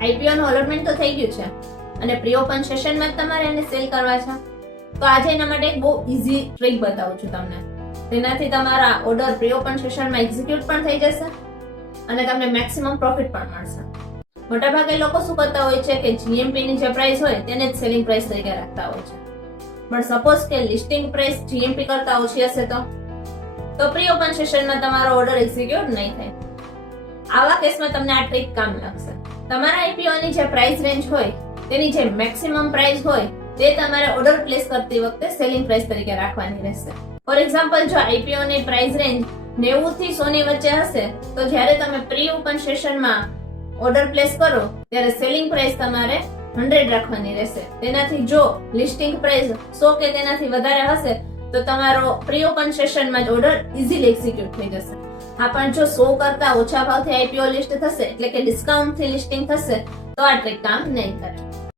IPO નું allotment તો થઈ ગયું છે અને પ્રી ઓપન સેશનમાં જ તમારે એને સેલ કરવા છે. તો આજે એના માટે એક બહુ ઈઝી ટ્રીક બતાવું છું તમને. તેનાથી તમારા ઓર્ડર પ્રી ઓપન સેશનમાં એક્ઝિક્યુટ પણ થઈ જશે અને તમને મેક્સિમમ પ્રોફિટ પણ મળશે. મોટાભાગે લોકો શું કરતા હોય છે કે જીએમપી ની જે પ્રાઇસ હોય તેને જ સેલિંગ પ્રાઇસ તરીકે રાખતા હોય છે. પણ સપોઝ કે લિસ્ટિંગ પ્રાઇસ જીએમપી કરતા ઓછી હશે તો પ્રી ઓપન સેશનમાં તમારો ઓર્ડર એક્ઝિક્યુટ નહીં થાય. આવા કેસમાં તમને આ ટ્રીક કામ લાગશે. તમારા આઈપીઓ ની જે પ્રાઇસ રેન્જ હોય તેની જે મેક્સિમમ પ્રાઇસ હોય તે તમારે ઓર્ડર પ્લેસ કરતી વખતે સેલિંગ પ્રાઇસ તરીકે રાખવાની રહેશે. ફોર એક્ઝામ્પલ, જો આઈપીઓ ની પ્રાઇસ રેન્જ 90 થી 100 ની વચ્ચે હશે તો જ્યારે તમે પ્રી ઓપન સેશનમાં ઓર્ડર પ્લેસ કરો ત્યારે સેલિંગ પ્રાઇસ તમારે 100 રાખવાની રહેશે. તેનાથી જો લિસ્ટિંગ પ્રાઇસ 100 કે તેનાથી વધારે હશે તો તમારો પ્રી ઓપન સેશનમાં જ ઓર્ડર ઇઝીલી એક્ઝિક્યુટ થઈ જશે. હા, પણ જો 100 કરતા ઓછા ભાવથી આઈપીઓ લિસ્ટ થશે એટલે કે ડિસ્કાઉન્ટ થી લિસ્ટિંગ થશે તો આ ટ્રીક કામ નહીં કરે.